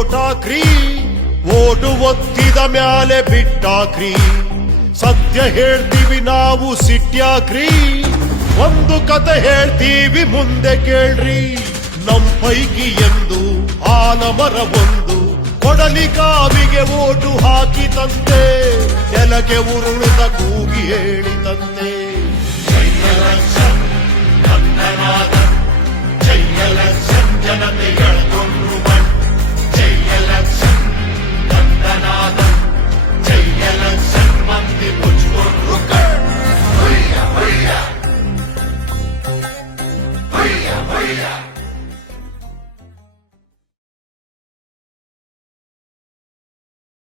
ಓಟಾಕ್ರಿ, vote ಒತ್ತಿದ ಮ್ಯಾಲೆ ಬಿಟ್ಟಾಕ್ರಿ. ಸತ್ಯ ಹೇಳ್ತೀವಿ ನಾವು ಸಿಟ್ಯಾಕ್ರಿ, ಒಂದು ಕತೆ ಹೇಳ್ತೀವಿ ಮುಂದೆ ಕೇಳ್ರಿ. ನಮ್ ಪೈಕಿ ಎಂದು ಆಲಮರ ಒಂದು ಕೊಡಲಿ ಕಾವಿಗೆ ಓಟು ಹಾಕಿತಂತೆ, ನೆಲಕ್ಕೆ ಉರುಳಿದ ಕೂಗಿ ಹೇಳಿತಂತೆ. ಜೈಯಲಕ್ಷನ್ ಕಂದನಾದ, ಜೈಯಲಕ್ಷನ್ ಜನತೆ ಎಳ್ಕೊಂಡು ಬಂದ್. ಜೈಯಲಕ್ಷನ್ ಕಂದನಾದ, ಜೈಯಲಕ್ಷನ್ ಮಂದಿ ಮುಚ್ಕೊಂಡು ಕಣ್. ಹುಯ್ಯ ಹುಯ್ಯ ಹುಯ್ಯ ಹುಯ್ಯ